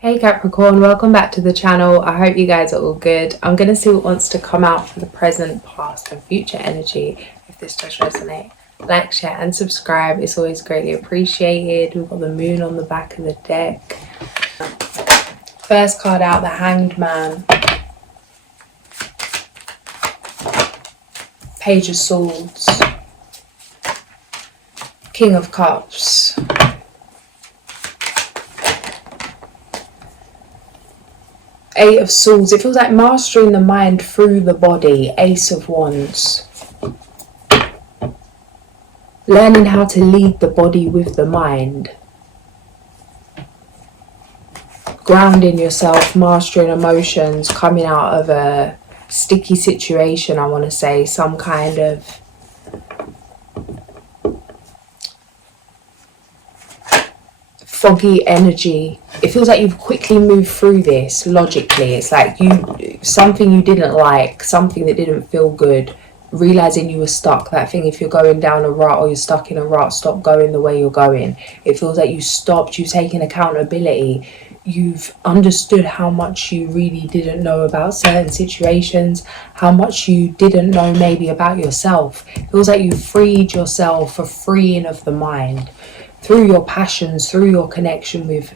Hey Capricorn, welcome back to the channel. I hope you guys are all good. I'm going to see what wants to come out for the present, past and future energy. If this does resonate, like, share and subscribe. It's always greatly appreciated. We've got the moon on the back of the deck. First card out, the Hanged Man. Page of Swords. King of Cups. Eight of Swords. It feels like mastering the mind through the body. Ace of Wands. Learning how to lead the body with the mind. Grounding yourself, mastering emotions, coming out of a sticky situation, I want to say. Some kind of foggy energy. It feels like you've quickly moved through this logically. It's like something you didn't like, something that didn't feel good, realizing you were stuck. That thing, if you're going down a rut or you're stuck in a rut, stop going the way you're going. It feels like you stopped, you've taken accountability, you've understood how much you really didn't know about certain situations, how much you didn't know maybe about yourself. It feels like you freed yourself, a freeing of the mind through your passions, through your connection with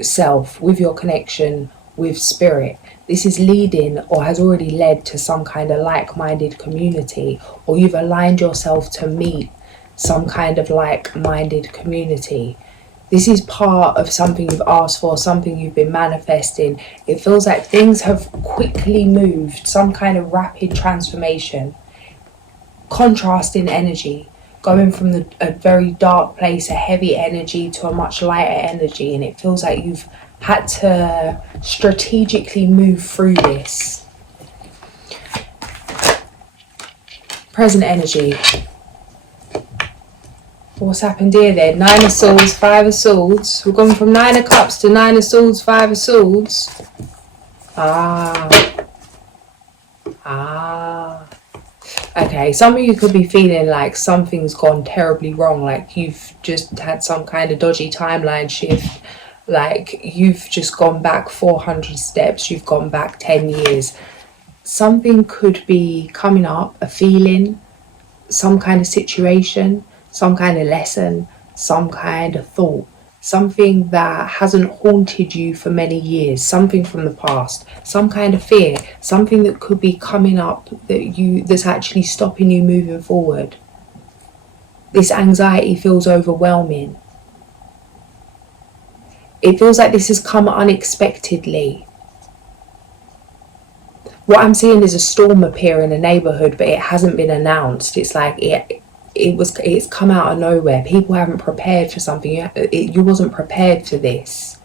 self, with your connection with spirit. This is leading or has already led to some kind of like-minded community, or you've aligned yourself to meet some kind of like-minded community. This is part of something you've asked for, something you've been manifesting. It feels like things have quickly moved, some kind of rapid transformation, contrasting energy, going from a very dark place, a heavy energy, to a much lighter energy. And it feels like you've had to strategically move through this. Present energy. What's happened here then? Nine of Swords, Five of Swords. We've gone from Nine of Cups to Nine of Swords, Five of Swords. Okay, some of you could be feeling like something's gone terribly wrong, like you've just had some kind of dodgy timeline shift, like you've just gone back 400 steps, you've gone back 10 years. Something could be coming up, a feeling, some kind of situation, some kind of lesson, some kind of thought, something that hasn't haunted you for many years, something from the past, some kind of fear, something that could be coming up that's actually stopping you moving forward. This anxiety feels overwhelming. It feels like this has come unexpectedly. What I'm seeing is a storm appear in a neighborhood, but it hasn't been announced. It's like it's come out of nowhere. People haven't prepared for something. You wasn't prepared for this.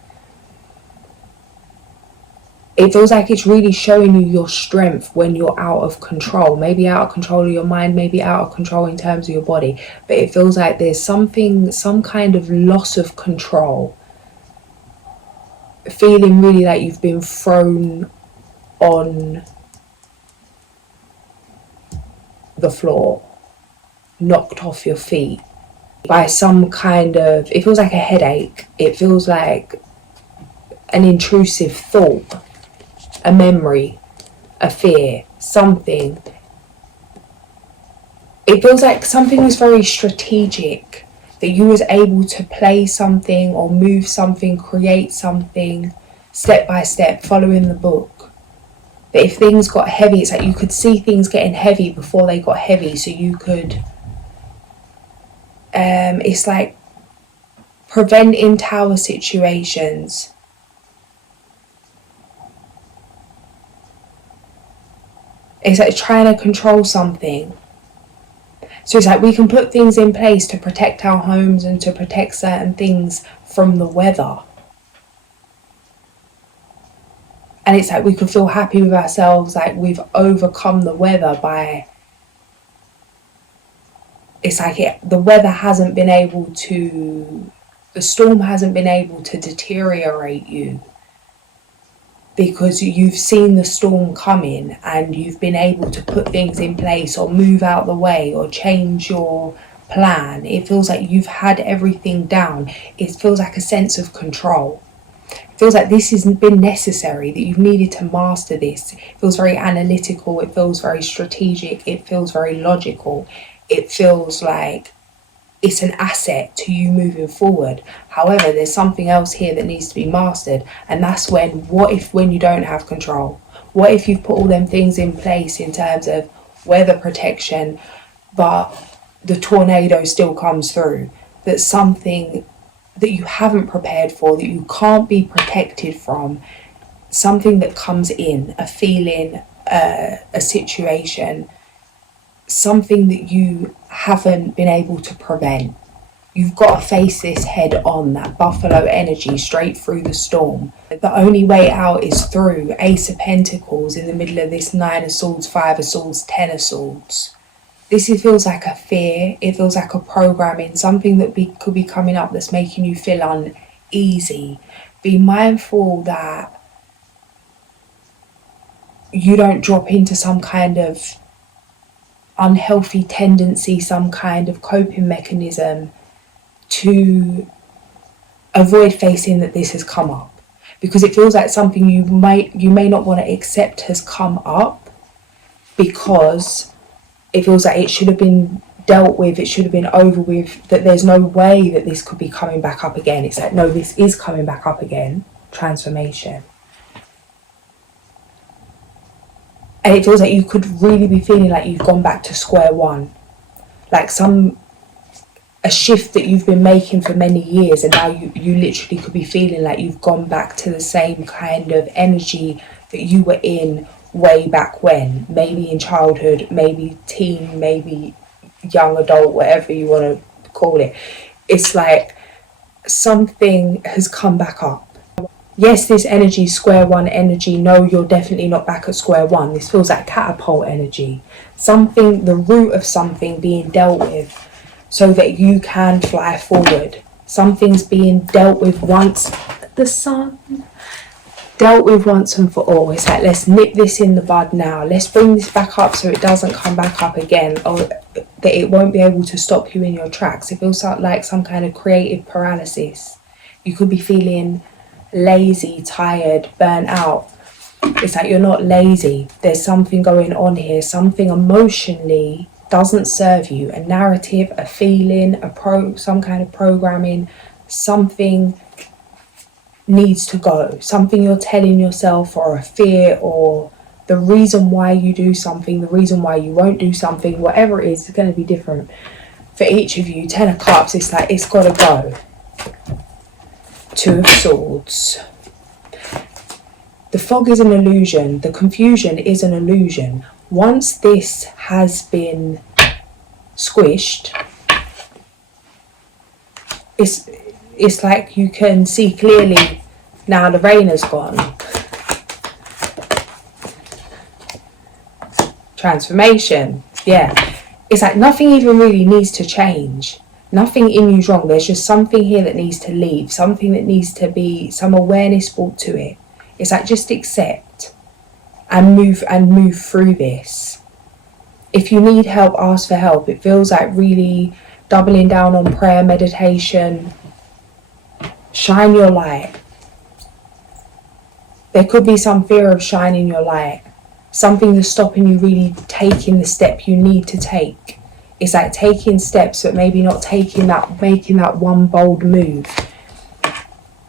It feels like it's really showing you your strength when you're out of control. Maybe out of control of your mind, maybe out of control in terms of your body. But it feels like there's some kind of loss of control. Feeling really like you've been thrown on the floor, knocked off your feet by some kind of, it feels like a headache, it feels like an intrusive thought, a memory, a fear, something. It feels like something was very strategic, that you was able to play something or move something, create something step by step, following the book. But if things got heavy, it's like you could see things getting heavy before they got heavy, so you could it's like preventing tower situations. It's like trying to control something. So it's like we can put things in place to protect our homes and to protect certain things from the weather. And it's like we can feel happy with ourselves, like we've overcome the weather by... It's like the weather hasn't been able to... The storm hasn't been able to deteriorate you, because you've seen the storm coming and you've been able to put things in place or move out the way or change your plan. It feels like you've had everything down. It feels like a sense of control. It feels like this has been necessary, that you've needed to master this. It feels very analytical, it feels very strategic, it feels very logical. It feels like it's an asset to you moving forward. However, there's something else here that needs to be mastered, and that's when you don't have control? What if you've put all them things in place in terms of weather protection, but the tornado still comes through? That's something that you haven't prepared for, that you can't be protected from, something that comes in, a feeling, a situation, something that you haven't been able to prevent. You've got to face this head on, that buffalo energy straight through the storm. The only way out is through. Ace of Pentacles in the middle of this, Nine of Swords, Five of Swords, Ten of Swords. This feels like a fear, it feels like a programming, something that could be coming up that's making you feel uneasy. Be mindful that you don't drop into some kind of unhealthy tendency, some kind of coping mechanism to avoid facing that this has come up. Because it feels like something you may not want to accept has come up, because it feels like it should have been dealt with, it should have been over with, that there's no way that this could be coming back up again. It's like, no, this is coming back up again. Transformation. And it feels like you could really be feeling like you've gone back to square one. Like a shift that you've been making for many years, and now you literally could be feeling like you've gone back to the same kind of energy that you were in way back when, maybe in childhood, maybe teen, maybe young adult, whatever you want to call it. It's like something has come back up. Yes, this energy, square one energy. No, you're definitely not back at square one. This feels like catapult energy. Something, the root of something being dealt with so that you can fly forward. Something's being dealt with once. The sun. Dealt with once and for all. It's like, let's nip this in the bud now. Let's bring this back up so it doesn't come back up again, or that it won't be able to stop you in your tracks. It feels like some kind of creative paralysis. You could be feeling lazy, tired, burnt out. It's like you're not lazy. There's something going on here. Something emotionally doesn't serve you. A narrative, a feeling, some kind of programming, something needs to go. Something you're telling yourself, or a fear, or the reason why you do something, the reason why you won't do something, whatever it is, it's going to be different for each of you. Ten of Cups, it's like it's got to go. Two of Swords. The fog is an illusion. The confusion is an illusion. Once this has been squished, it's like you can see clearly now. The rain has gone. Transformation. Yeah. It's like nothing even really needs to change. Nothing in you's wrong. There's just something here that needs to leave. Something that needs to be, some awareness brought to it. It's like, just accept and move through this. If you need help, ask for help. It feels like really doubling down on prayer, meditation. Shine your light. There could be some fear of shining your light. Something that's stopping you really taking the step you need to take. It's like taking steps, but maybe not making that one bold move.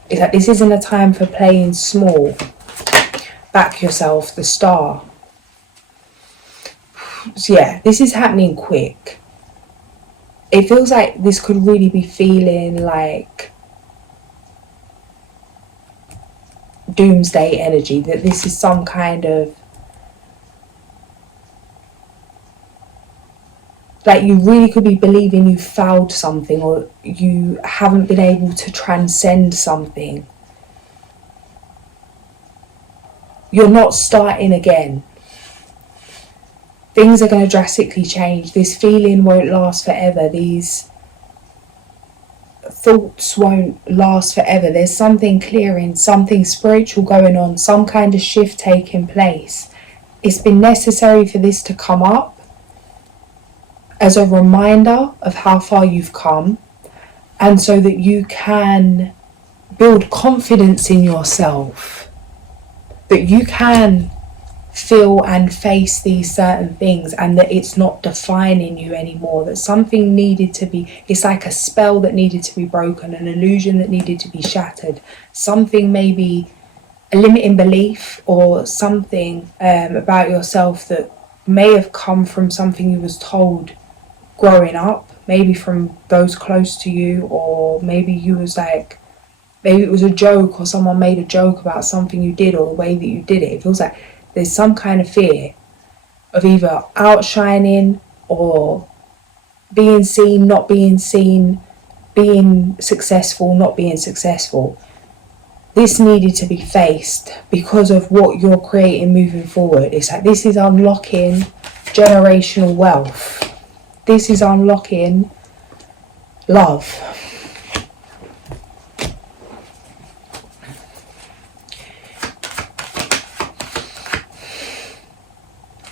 It's like this isn't a time for playing small. Back yourself, the Star. So yeah, this is happening quick. It feels like this could really be feeling like doomsday energy, that this is some kind of, like you really could be believing you fouled something, or you haven't been able to transcend something. You're not starting again. Things are going to drastically change. This feeling won't last forever. These thoughts won't last forever. There's something clearing, something spiritual going on, some kind of shift taking place. It's been necessary for this to come up as a reminder of how far you've come, and so that you can build confidence in yourself that you can feel and face these certain things, and that it's not defining you anymore, that something needed to be, it's like a spell that needed to be broken, an illusion that needed to be shattered, something, maybe a limiting belief or something about yourself that may have come from something you was told growing up, maybe from those close to you, or maybe you was like, maybe it was a joke, or someone made a joke about something you did or the way that you did it. It feels like there's some kind of fear of either outshining or being seen, not being seen, being successful, not being successful. This needed to be faced because of what you're creating moving forward. It's like this is unlocking generational wealth. This is unlocking love.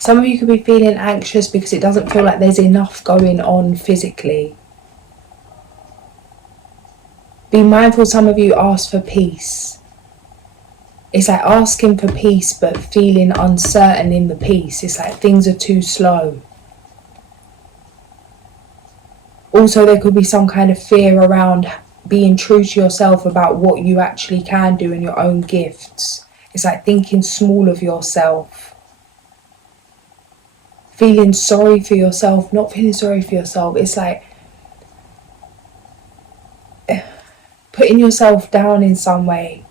Some of you could be feeling anxious because it doesn't feel like there's enough going on physically. Be mindful, some of you ask for peace. It's like asking for peace but feeling uncertain in the peace. It's like things are too slow. Also, there could be some kind of fear around being true to yourself about what you actually can do and your own gifts. It's like thinking small of yourself. Feeling sorry for yourself, not feeling sorry for yourself. It's like putting yourself down in some way.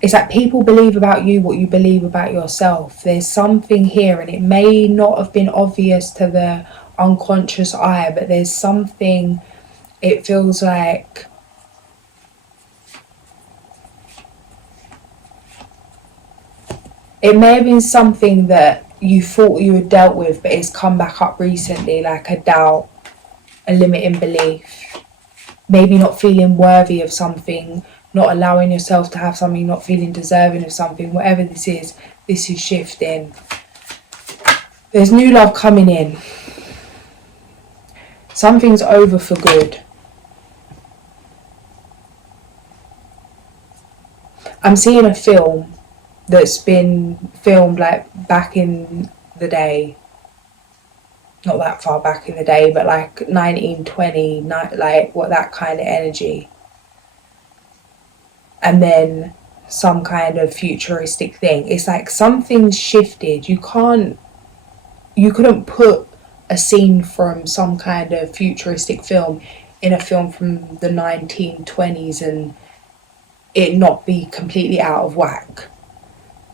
It's like people believe about you what you believe about yourself. There's something here, and it may not have been obvious to the unconscious eye, but there's something, it feels like it may have been something that you thought you had dealt with, but it's come back up recently, like a doubt, a limiting belief, maybe not feeling worthy of something, not allowing yourself to have something, not feeling deserving of something. Whatever this is shifting. There's new love coming in. Something's over for good. I'm seeing a film that's been filmed like back in the day, not that far back in the day, but like 1920, like what, that kind of energy. And then some kind of futuristic thing. It's like something's shifted. You couldn't put a scene from some kind of futuristic film in a film from the 1920s and it not be completely out of whack.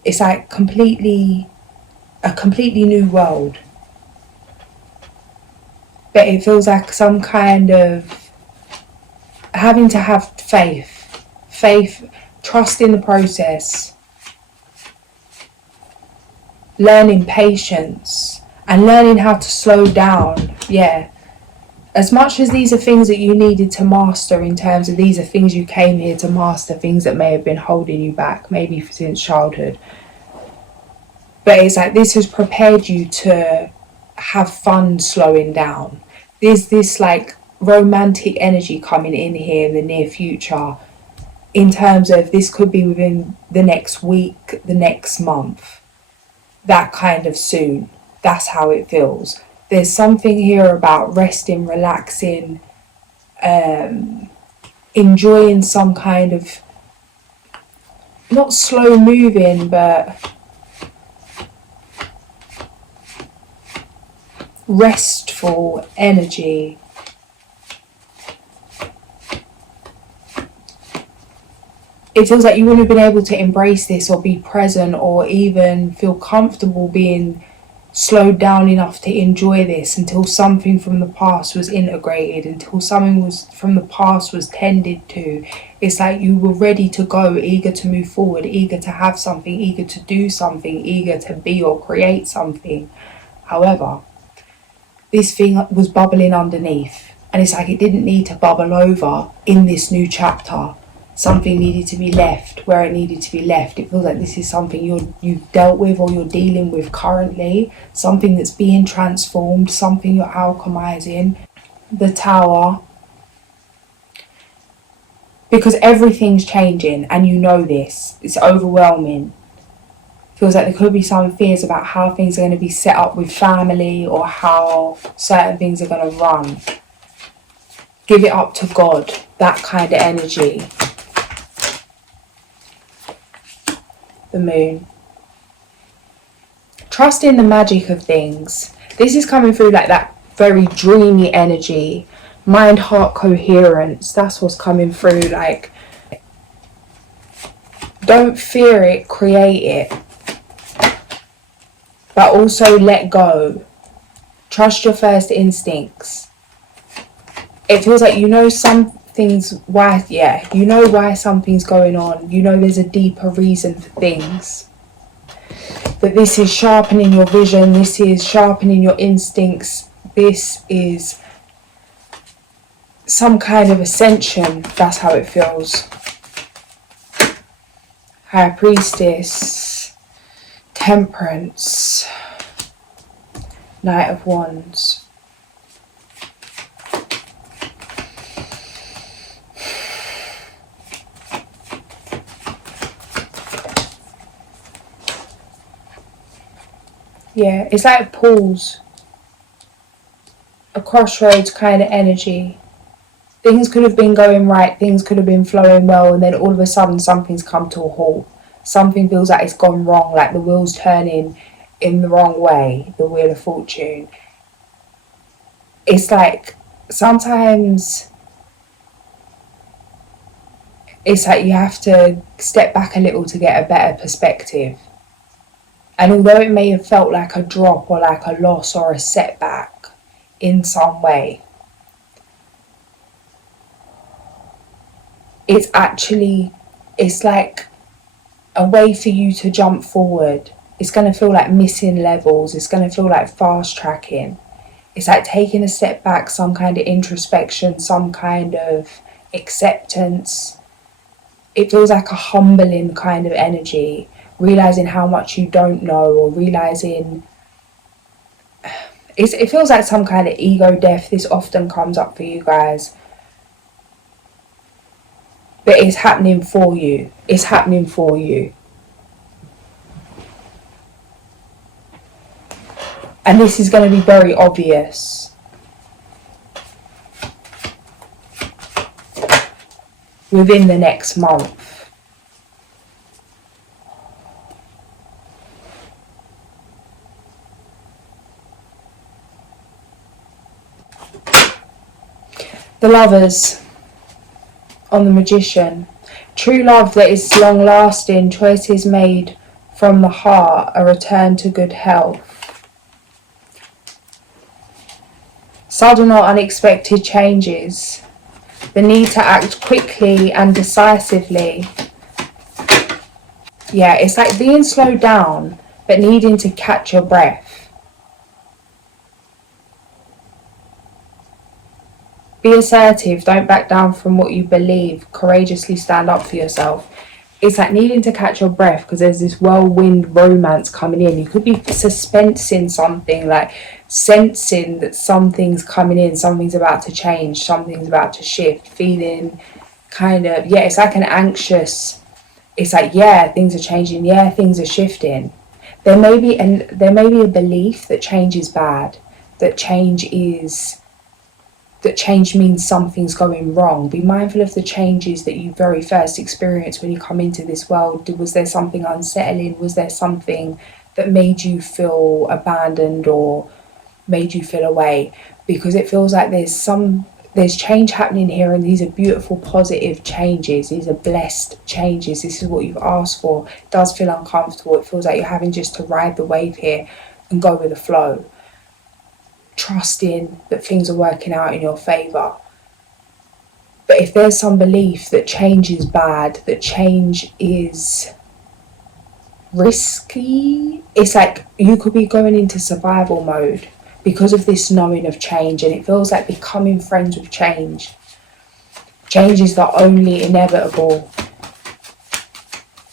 It's like a completely new world. But it feels like some kind of having to have faith, trust in the process, learning patience, and learning how to slow down. Yeah. As much as these are things that you needed to master, in terms of these are things you came here to master, things that may have been holding you back, maybe since childhood. But it's like this has prepared you to have fun slowing down. There's this like romantic energy coming in here in the near future, in terms of this could be within the next week, the next month, that kind of soon. That's how it feels. There's something here about resting, relaxing, enjoying some kind of, not slow moving, but restful energy. It feels like you wouldn't have been able to embrace this or be present or even feel comfortable being slowed down enough to enjoy this until something from the past was integrated, until something from the past was tended to. It's like you were ready to go, eager to move forward, eager to have something, eager to do something, eager to be or create something. However, this thing was bubbling underneath, and it's like it didn't need to bubble over in this new chapter. Something needed to be left where it needed to be left. It feels like this is something you've dealt with or you're dealing with currently, something that's being transformed, something you're alchemizing. The Tower. Because everything's changing and you know this. It's overwhelming. Feels like there could be some fears about how things are going to be set up with family or how certain things are going to run. Give it up to God. That kind of energy. The moon. Trust in the magic of things. This is coming through like that very dreamy energy. Mind heart coherence. That's what's coming through. Like, don't fear it, create it. But also let go. Trust your first instincts. It feels like you know something's why, you know why something's going on. You know there's a deeper reason for things. But this is sharpening your vision. This is sharpening your instincts. This is some kind of ascension. That's how it feels. High Priestess. Temperance. Knight of Wands. Yeah, it's like a pause. A crossroads kind of energy. Things could have been going right, things could have been flowing well, and then all of a sudden something's come to a halt. Something feels like it's gone wrong, like the wheel's turning in the wrong way, the wheel of fortune. It's like sometimes it's like you have to step back a little to get a better perspective. And although it may have felt like a drop or like a loss or a setback in some way, it's like a way for you to jump forward. It's going to feel like missing levels. It's going to feel like fast tracking. It's like taking a step back, some kind of introspection, some kind of acceptance. It feels like a humbling kind of energy, realizing how much you don't know, or realizing it feels like some kind of ego death. This often comes up for you guys. But it's happening for you. It's happening for you. And this is going to be very obvious. Within the next month. The Lovers. On the Magician. True love that is long lasting, choices made from the heart, a return to good health. Sudden or unexpected changes, the need to act quickly and decisively. Yeah, it's like being slowed down, but needing to catch your breath. Be assertive, don't back down from what you believe, courageously stand up for yourself. It's like needing to catch your breath because there's this whirlwind romance coming in. You could be suspensing something, like sensing that something's coming in, something's about to change, something's about to shift, feeling kind of, it's like an anxious, it's like, things are changing, things are shifting. There may be a belief that change is bad, that change means something's going wrong. Be mindful of the changes that you very first experience when you come into this world. Was there something unsettling? Was there something that made you feel abandoned or made you feel away? Because it feels like there's change happening here, and these are beautiful, positive changes. These are blessed changes. This is what you've asked for. It does feel uncomfortable. It feels like you're having just to ride the wave here and go with the flow. Trusting that things are working out in your favour. But if there's some belief that change is bad, that change is risky, it's like you could be going into survival mode because of this knowing of change, and it feels like becoming friends with change. Change is the only inevitable,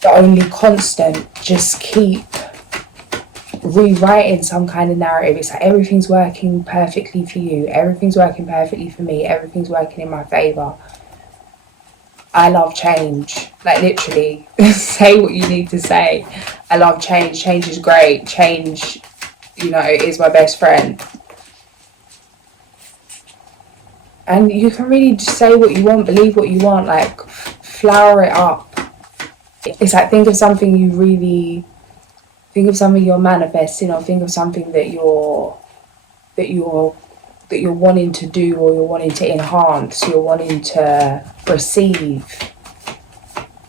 the only constant. Just keep rewriting some kind of narrative. It's like everything's working perfectly for you, everything's working perfectly for me, everything's working in my favour. I love change. Like, literally, say what you need to say. I love change. Change is great. Change, is my best friend. And you can really just say what you want, believe what you want, like, flower it up. It's like, think of something you're manifesting, or think of something that you're wanting to do, or you're wanting to enhance, you're wanting to receive,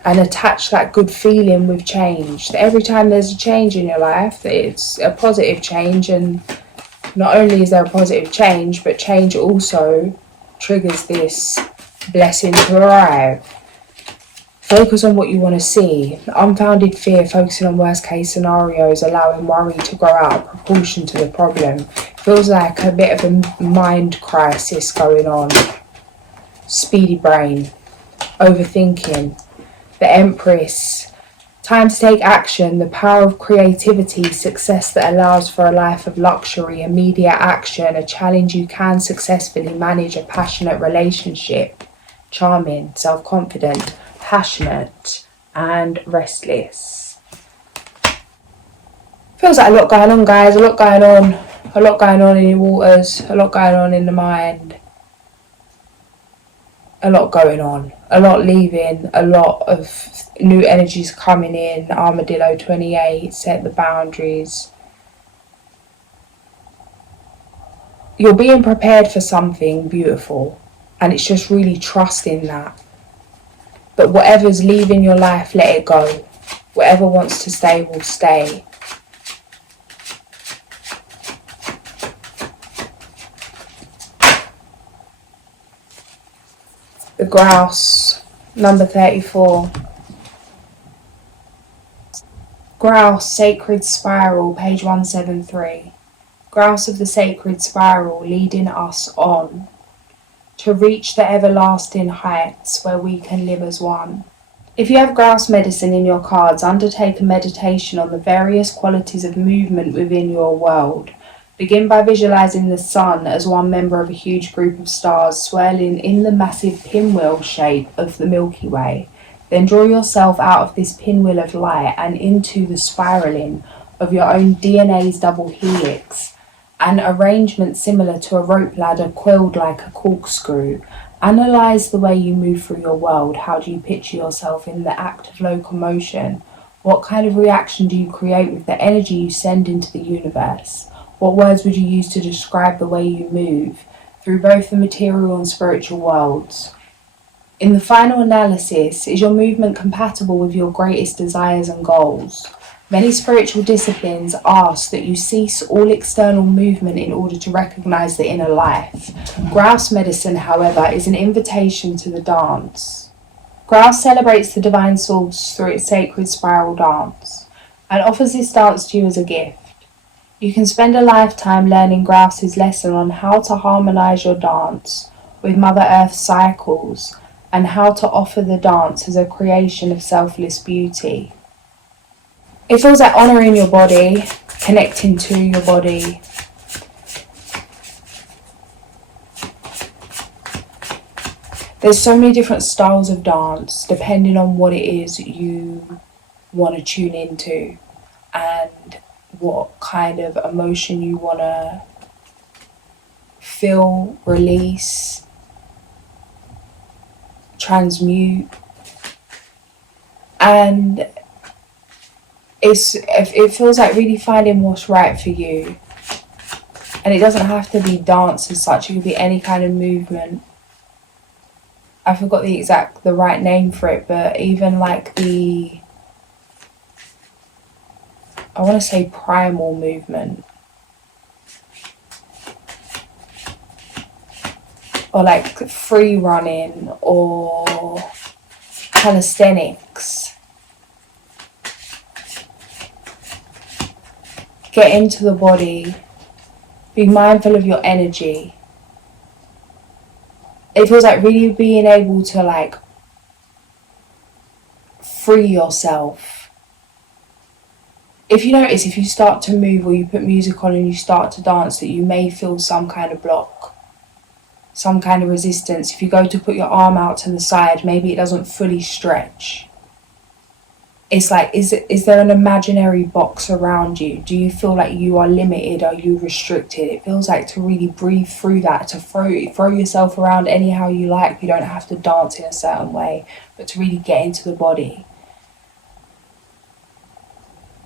and attach that good feeling with change. That every time there's a change in your life, that it's a positive change, and not only is there a positive change, but change also triggers this blessing to arrive. Focus on what you want to see. Unfounded fear, focusing on worst case scenarios, allowing worry to grow out of proportion to the problem. Feels like a bit of a mind crisis going on. Speedy brain. Overthinking. The Empress. Time to take action. The power of creativity. Success that allows for a life of luxury. Immediate action. A challenge you can successfully manage. A passionate relationship. Charming. Self-confident. Passionate and restless. Feels like a lot going on, guys. A lot going on in your waters, a lot going on in the mind, a lot going on, a lot leaving, a lot of new energies coming in. Armadillo 28, set the boundaries. You're being prepared for something beautiful, and it's just really trusting that. But whatever's leaving your life, let it go. Whatever wants to stay will stay. The Grouse, number 34. Grouse, Sacred Spiral, page 173. Grouse of the Sacred Spiral, leading us on to reach the everlasting heights where we can live as one. If you have grouse medicine in your cards, undertake a meditation on the various qualities of movement within your world. Begin by visualizing the sun as one member of a huge group of stars swirling in the massive pinwheel shape of the Milky Way. Then draw yourself out of this pinwheel of light and into the spiraling of your own DNA's double helix, an arrangement similar to a rope ladder coiled like a corkscrew. Analyze the way you move through your world. How do you picture yourself in the act of locomotion? What kind of reaction do you create with the energy you send into the universe? What words would you use to describe the way you move through both the material and spiritual worlds? In the final analysis, is your movement compatible with your greatest desires and goals? Many spiritual disciplines ask that you cease all external movement in order to recognize the inner life. Grouse medicine, however, is an invitation to the dance. Grouse celebrates the divine source through its sacred spiral dance and offers this dance to you as a gift. You can spend a lifetime learning Grouse's lesson on how to harmonize your dance with Mother Earth's cycles and how to offer the dance as a creation of selfless beauty. It feels like honouring your body, connecting to your body. There's so many different styles of dance depending on what it is you want to tune into and what kind of emotion you want to feel, release, transmute. And it feels like really finding what's right for you. And it doesn't have to be dance as such, it could be any kind of movement. I forgot the right name for it, but even like I want to say primal movement. Or like free running or calisthenics. Get into the body. Be mindful of your energy. It feels like really being able to like free yourself. If you notice, if you start to move or you put music on and you start to dance, that you may feel some kind of block. some kind of resistance. If you go to put your arm out to the side, maybe it doesn't fully stretch. It's like, is there an imaginary box around you? Do you feel like you are limited? Are you restricted? It feels like to really breathe through that, to throw yourself around anyhow you like. You don't have to dance in a certain way, but to really get into the body.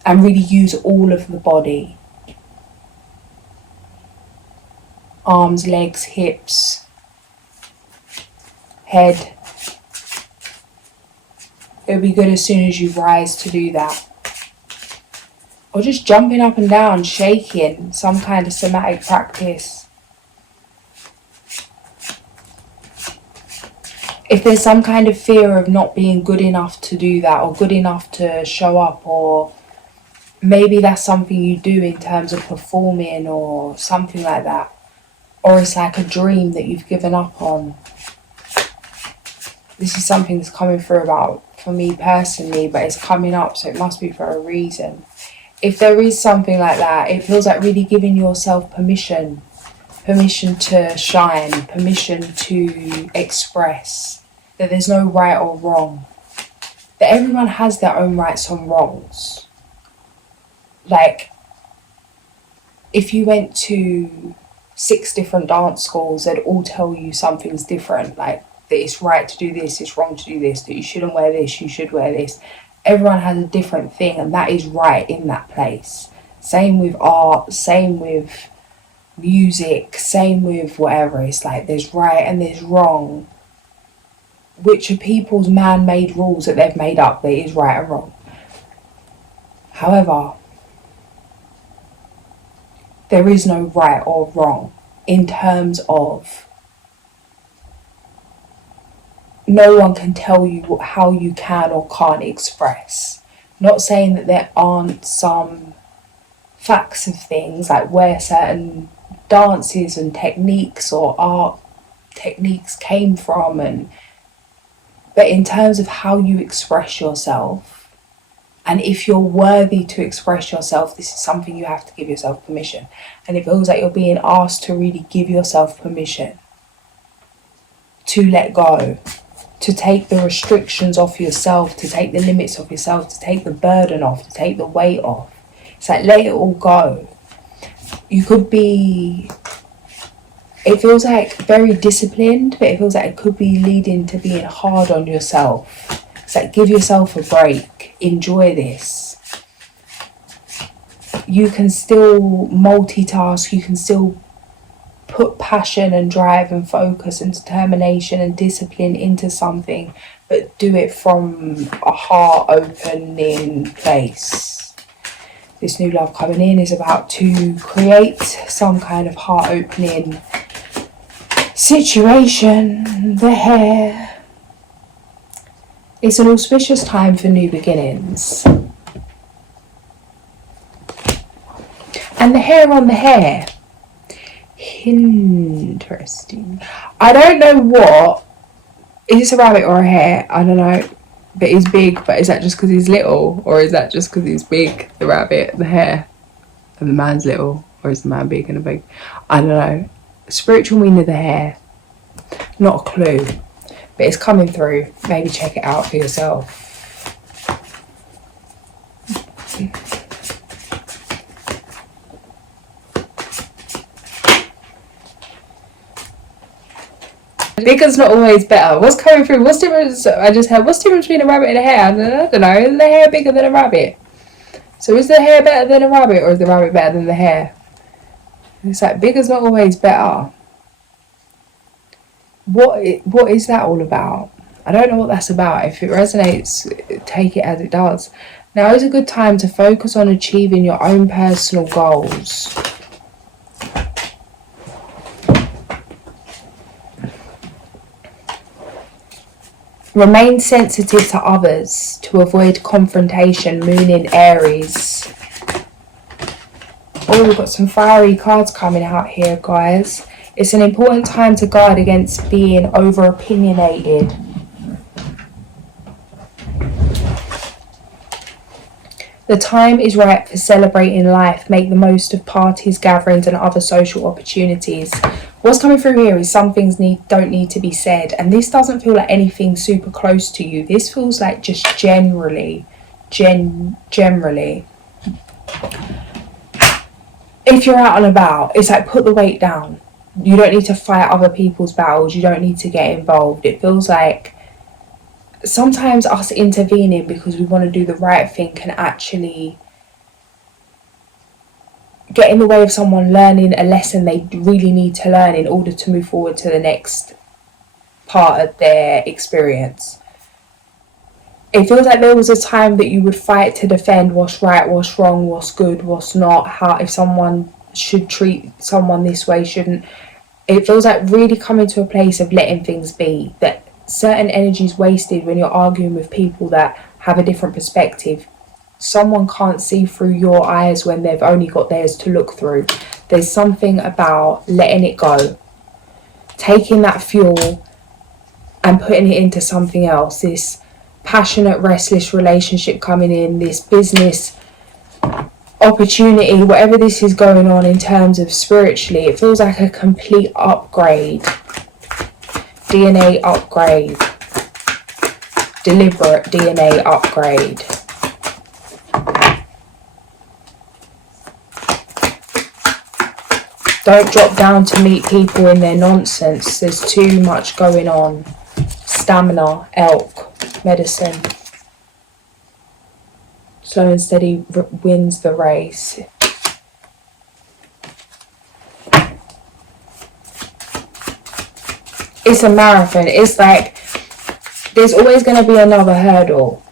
And really use all of the body. Arms, legs, hips, head. It would be good as soon as you rise to do that. Or just jumping up and down, shaking, some kind of somatic practice. If there's some kind of fear of not being good enough to do that, or good enough to show up, or maybe that's something you do in terms of performing or something like that. Or it's like a dream that you've given up on. This is something that's coming through for me personally, but it's coming up, so it must be for a reason. If there is something like that, it feels like really giving yourself permission to shine, permission to express, that there's no right or wrong, that everyone has their own rights and wrongs. Like, if you went to 6 different dance schools, they'd all tell you something's different, like that it's right to do this, it's wrong to do this, that you shouldn't wear this, you should wear this. Everyone has a different thing, and that is right in that place. Same with art, same with music, same with whatever. It's like there's right and there's wrong, which are people's man-made rules that they've made up that is right and wrong. However, there is no right or wrong in terms of no one can tell you how you can or can't express. Not saying that there aren't some facts of things, like where certain dances and techniques or art techniques came from, but in terms of how you express yourself, and if you're worthy to express yourself, this is something you have to give yourself permission. And it feels like you're being asked to really give yourself permission to let go, to take the restrictions off yourself, to take the limits off yourself, to take the burden off, to take the weight off. It's like, let it all go. You could be, it feels like very disciplined, but it feels like it could be leading to being hard on yourself. It's like, give yourself a break, enjoy this. You can still multitask, you can still put passion and drive and focus and determination and discipline into something, but do it from a heart opening place. This new love coming in is about to create some kind of heart opening situation. The hair. It's an auspicious time for new beginnings. And the hair on the hair. Interesting. I don't know what. Is this a rabbit or a hare? I don't know. But he's big. But is that just because he's little? Or is that just because he's big? The rabbit, the hare. And the man's little. Or is the man big and a big? I don't know. Spiritual meaning of the hare. Not a clue. But it's coming through. Maybe check it out for yourself. Bigger's not always better. What's coming through? What's the difference? I just heard, what's the difference between a rabbit and a hare? I don't know. Is the hare bigger than a rabbit? So is the hare better than a rabbit, or is the rabbit better than the hare? It's like, bigger's not always better. What is that all about? I don't know what that's about. If it resonates, take it as it does. Now is a good time to focus on achieving your own personal goals. Remain sensitive to others to avoid confrontation. Moon in Aries. Oh, we've got some fiery cards coming out here, guys. It's an important time to guard against being over-opinionated. The time is right for celebrating life. Make the most of parties, gatherings and other social opportunities. What's coming through here is some things don't need to be said, and this doesn't feel like anything super close to you. This feels like just generally, if you're out and about, it's like put the weight down. You don't need to fight other people's battles. You don't need to get involved. It feels like sometimes us intervening because we want to do the right thing can actually get in the way of someone learning a lesson they really need to learn in order to move forward to the next part of their experience. It feels like there was a time that you would fight to defend what's right, what's wrong, what's good, what's not, how if someone should treat someone this way, shouldn't. It feels like really coming to a place of letting things be, that certain energy is wasted when you're arguing with people that have a different perspective. Someone can't see through your eyes when they've only got theirs to look through. There's something about letting it go, taking that fuel and putting it into something else. This passionate, restless relationship coming in, this business opportunity, whatever this is going on in terms of spiritually, it feels like a complete upgrade, DNA upgrade, deliberate DNA upgrade. Don't drop down to meet people in their nonsense. There's too much going on. Stamina, elk, medicine. Slow and steady wins the race. It's a marathon. It's like there's always going to be another hurdle.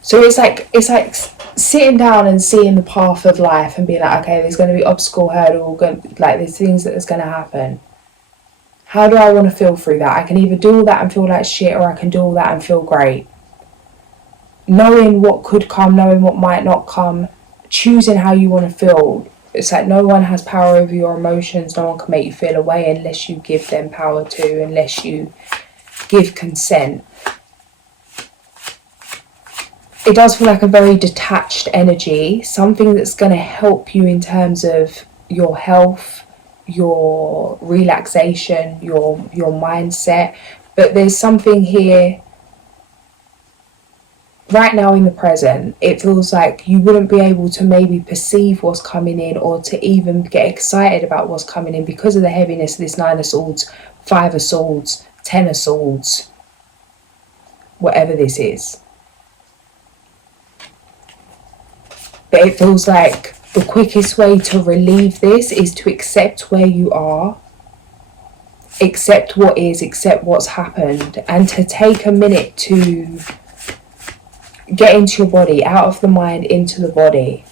So it's like sitting down and seeing the path of life and being like, okay, there's going to be obstacle, hurdle, like there's things that's going to happen. How do I want to feel through that? I can either do all that and feel like shit, or I can do all that and feel great. Knowing what could come, knowing what might not come, choosing how you want to feel. It's like no one has power over your emotions. No one can make you feel a way unless you give them power to, unless you give consent. It does feel like a very detached energy, something that's going to help you in terms of your health, your relaxation, your mindset. But there's something here right now in the present. It feels like you wouldn't be able to maybe perceive what's coming in, or to even get excited about what's coming in because of the heaviness of this 9 of Swords, 5 of Swords, 10 of Swords, whatever this is. But it feels like the quickest way to relieve this is to accept where you are, accept what is, accept what's happened, and to take a minute to get into your body, out of the mind, into the body.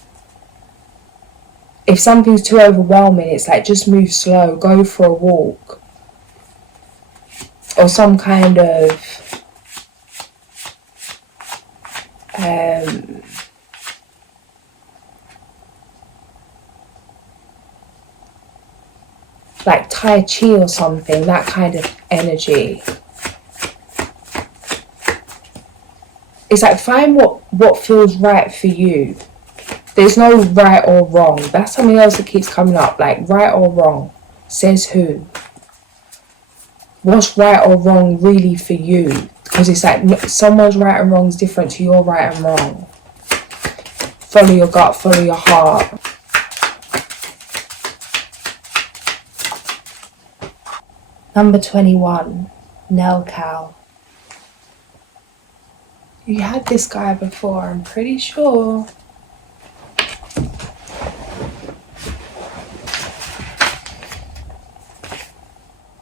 If something's too overwhelming, it's like just move slow, go for a walk, or some kind of like Tai Chi or something, that kind of energy. It's like find what feels right for you. There's no right or wrong. That's something else that keeps coming up. Like right or wrong. Says who? What's right or wrong really for you? Because it's like someone's right and wrong is different to your right and wrong. Follow your gut, follow your heart. Number 21, Nell Cow. You had this guy before, I'm pretty sure.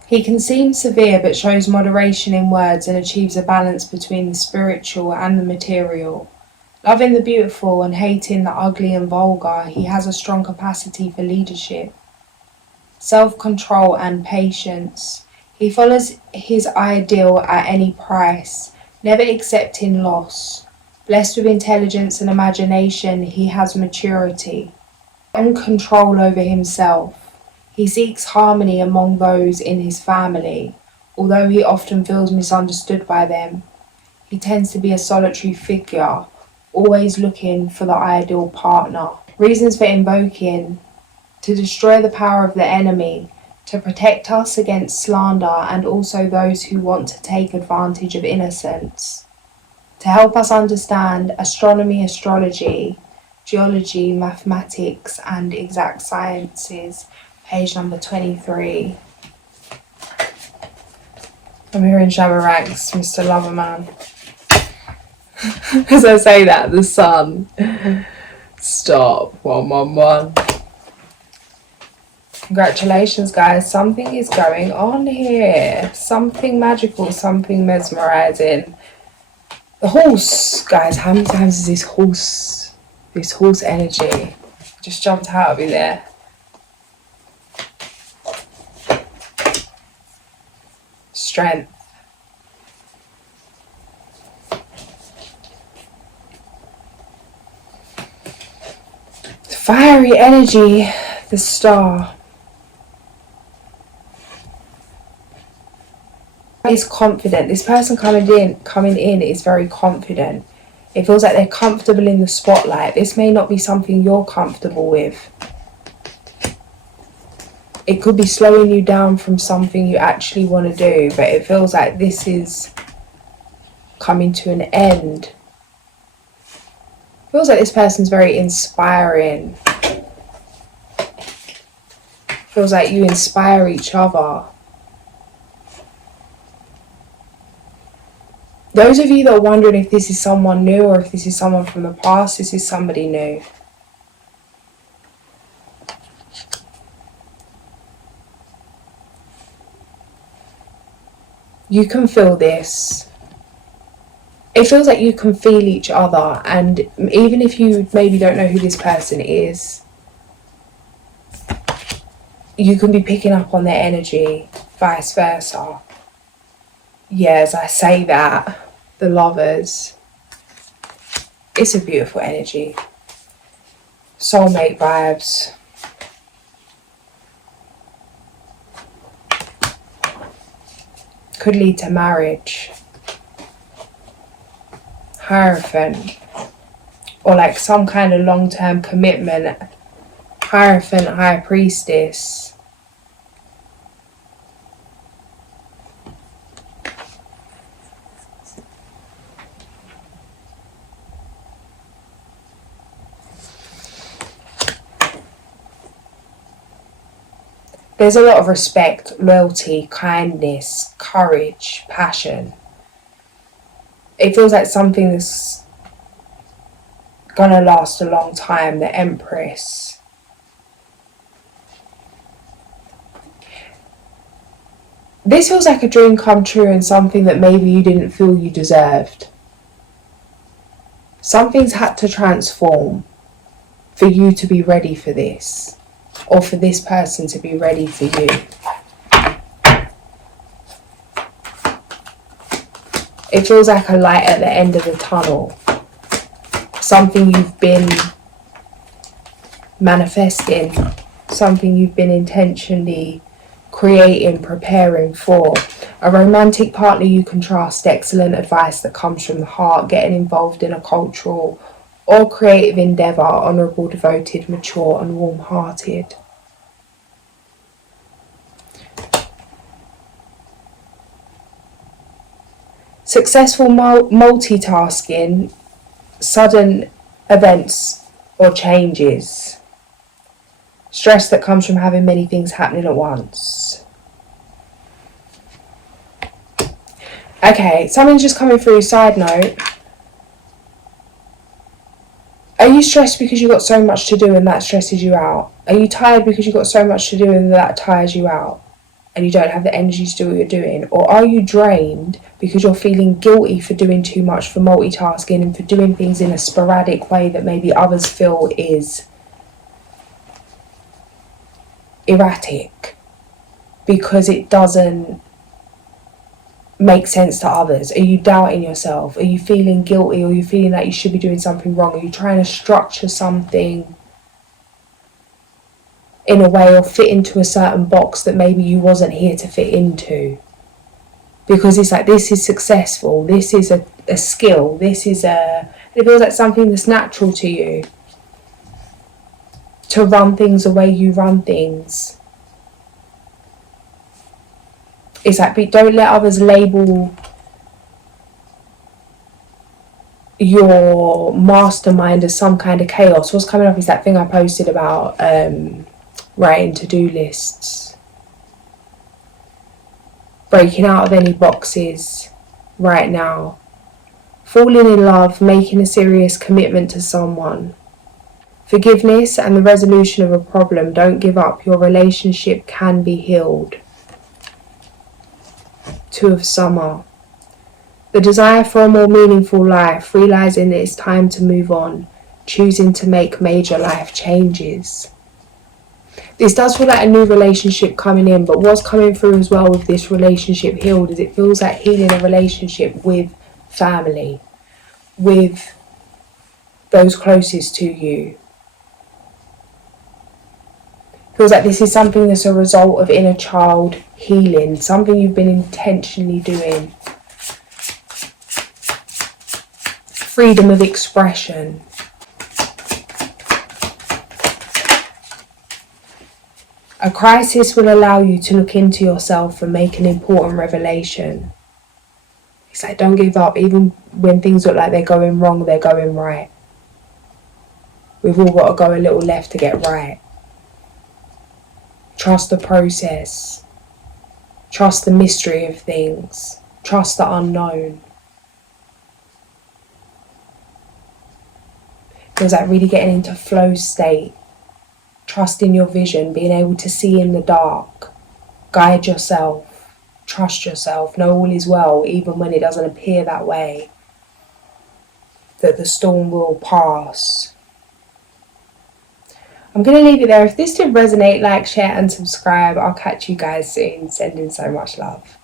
He can seem severe but shows moderation in words and achieves a balance between the spiritual and the material. Loving the beautiful and hating the ugly and vulgar, he has a strong capacity for leadership, self-control and patience. He follows his ideal at any price, never accepting loss. Blessed with intelligence and imagination, he has maturity and control over himself. He seeks harmony among those in his family, although he often feels misunderstood by them. He tends to be a solitary figure, always looking for the ideal partner. Reasons for invoking to destroy the power of the enemy, to protect us against slander and also those who want to take advantage of innocence, to help us understand astronomy, astrology, geology, mathematics and exact sciences. Page number 23. I'm here in Shabba Ranks, Mr. Loverman. As I say that, the sun. Stop. 111. Congratulations, guys. Something is going on here. Something magical, something mesmerizing. The horse, guys. How many times is this horse energy just jumped out of me there? Strength. Fiery energy, the star. Is confident. This person coming in is very confident. It feels like they're comfortable in the spotlight. This may not be something you're comfortable with. It could be slowing you down from something you actually want to do, but it feels like this is coming to an end. It feels like this person's very inspiring. Feels like you inspire each other. Those of you that are wondering if this is someone new or if this is someone from the past, this is somebody new. You can feel this. It feels like you can feel each other, and even if you maybe don't know who this person is, you can be picking up on their energy, vice versa. Yes, I say that. The lovers. It's a beautiful energy. Soulmate vibes. Could lead to marriage. Hierophant. Or like some kind of long-term commitment. Hierophant, High Priestess. There's a lot of respect, loyalty, kindness, courage, passion. It feels like something that's gonna last a long time. The Empress. This feels like a dream come true and something that maybe you didn't feel you deserved. Something's had to transform for you to be ready for this. Or for this person to be ready for you. It feels like a light at the end of the tunnel. Something you've been manifesting. Something you've been intentionally creating, preparing for. A romantic partner you can trust. Excellent advice that comes from the heart. Getting involved in a cultural or creative endeavour, honourable, devoted, mature and warm-hearted. Successful multitasking, sudden events or changes. Stress that comes from having many things happening at once. Okay, something's just coming through. Side note. Are you stressed because you've got so much to do and that stresses you out? Are you tired because you've got so much to do and that tires you out? And you don't have the energy to do what you're doing? Or are you drained because you're feeling guilty for doing too much, for multitasking and for doing things in a sporadic way that maybe others feel is erratic because it doesn't make sense to others? Are you doubting yourself? Are you feeling guilty? Or are you feeling like you should be doing something wrong? Are you trying to structure something in a way or fit into a certain box that maybe you wasn't here to fit into? Because it's like, this is successful, this is a skill, it feels like something that's natural to you. to run things the way you run things. It's like, don't let others label your mastermind as some kind of chaos. What's coming up is that thing I posted about writing to-do lists, breaking out of any boxes right now, falling in love, making a serious commitment to someone, forgiveness and the resolution of a problem. Don't give up. Your relationship can be healed. Two of Summer. The desire for a more meaningful life, realizing that it's time to move on, choosing to make major life changes. This does feel like a new relationship coming in, but what's coming through as well with this relationship healed is it feels like healing a relationship with family, with those closest to you. Feels like this is something that's a result of inner child healing, something you've been intentionally doing. Freedom of expression. A crisis will allow you to look into yourself and make an important revelation. It's like, don't give up. Even when things look like they're going wrong, they're going right. We've all got to go a little left to get right. Trust the process. Trust the mystery of things. Trust the unknown. Feels like really getting into flow state. Trusting your vision, being able to see in the dark. Guide yourself. Trust yourself. Know all is well, even when it doesn't appear that way. That the storm will pass. I'm going to leave it there. If this did resonate, like, share and subscribe. I'll catch you guys soon. Sending so much love.